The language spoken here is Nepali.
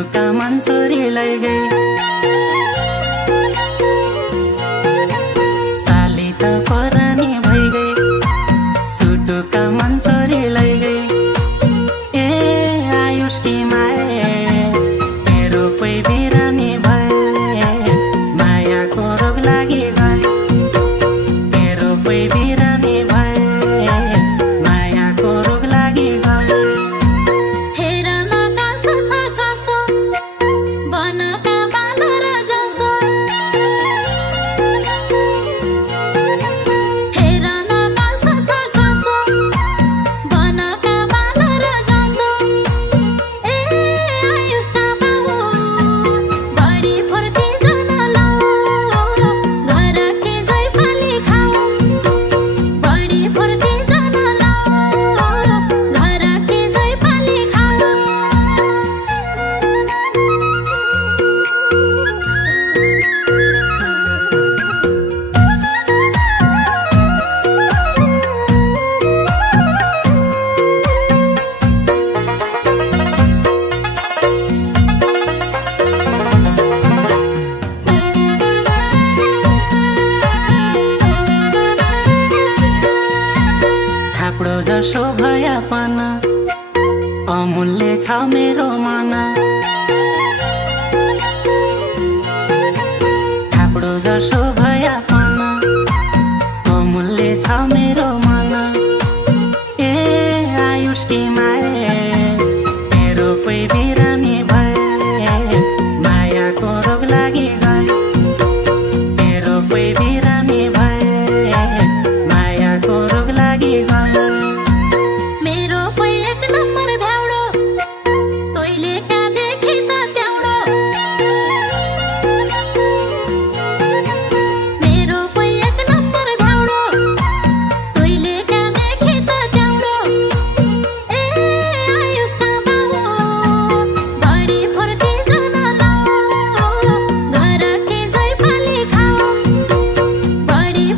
सुटुका मन चोरी लैगई साली त परानी भइगई सुटुका मन चोरी लैगई ए आयुष्की माए तेरो कोही बिरानी भए मायाको रोग लागि गए तेरो कोही बिरानी भए मायाको रोग लागि गए जसो भया पनि अमूल्य छ मेरो मन।